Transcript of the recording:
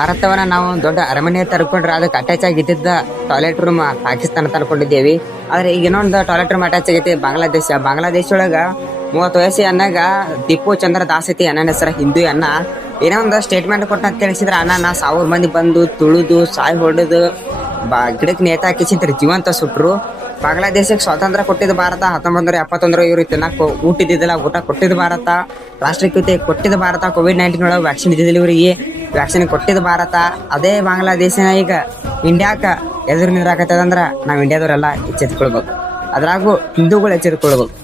ಭಾರತವನ್ನ ನಾವು ದೊಡ್ಡ ಅರಮನೆ ತರ್ಕೊಂಡ್ರೆ ಅದಕ್ಕೆ ಅಟ್ಯಾಚ್ ಆಗಿದ್ದ ಟಾಯ್ಲೆಟ್ ರೂಮ್ ಪಾಕಿಸ್ತಾನ ತರ್ಕೊಂಡಿದ್ದೇವಿ. ಆದ್ರೆ ಈಗ ಇನ್ನೊಂದು ಟಾಯ್ಲೆಟ್ ರೂಮ್ ಅಟ್ಯಾಚ್ ಆಗೈತಿ ಬಾಂಗ್ಲಾದೇಶ ಒಳಗ 30 ವಯಸ್ಸಿ ಅನ್ನಾಗ ಟಿಪ್ಪು ಚಂದ್ರ ದಾಸ್ ಐತಿ ಅಣ್ಣನ ಹೆಸರ ಹಿಂದೂ ಅಣ್ಣ ಏನೋ ಒಂದು ಸ್ಟೇಟ್ಮೆಂಟ್ ಕೊಟ್ಟ ಅಂತ ತಿಳಿಸಿದ್ರ ಅಣ್ಣ 1000 ಮಂದಿ ಬಂದು ತುಳುದು ಸಾಯ್ ಹೊಡೆದು ಗಿಡಕ್ಕೆ ನೇತ ಹಾಕಿಸಿದ್ರೆ ಜೀವಂತ ಸುಟ್ರು. ಬಾಂಗ್ಲಾದೇಶಕ್ಕೆ ಸ್ವಾತಂತ್ರ್ಯ ಕೊಟ್ಟಿದ್ದು ಭಾರತ 1971 ಇವ್ರು ತಿನ್ನಕ್ ಊಟ ಕೊಟ್ಟಿದ್ದು ಭಾರತ. ರಾಷ್ಟ್ರೀಯತೆ ಕೊಟ್ಟಿದ್ದು ಭಾರತ. COVID-19 ಒಳಗೆ ವ್ಯಾಕ್ಸಿನ್ ಇದ್ದಿದ್ದಿಲ್ಲ ಇವರಿಗೆ, ವ್ಯಾಕ್ಸಿನ್ ಕೊಟ್ಟಿದ್ದು ಭಾರತ. ಅದೇ ಬಾಂಗ್ಲಾದೇಶನ ಈಗ ಇಂಡಿಯಾಕ ಎದುರು ನಿಂದ್ರಾಕತ್ತದಂದ್ರ ನಾವು ಇಂಡಿಯಾದವರೆಲ್ಲ ಎಚ್ಚೆತ್ಕೊಳ್ಬೇಕು, ಅದ್ರಾಗೂ ಹಿಂದೂಗಳು ಎಚ್ಚೆತ್ಕೊಳ್ಬೇಕು.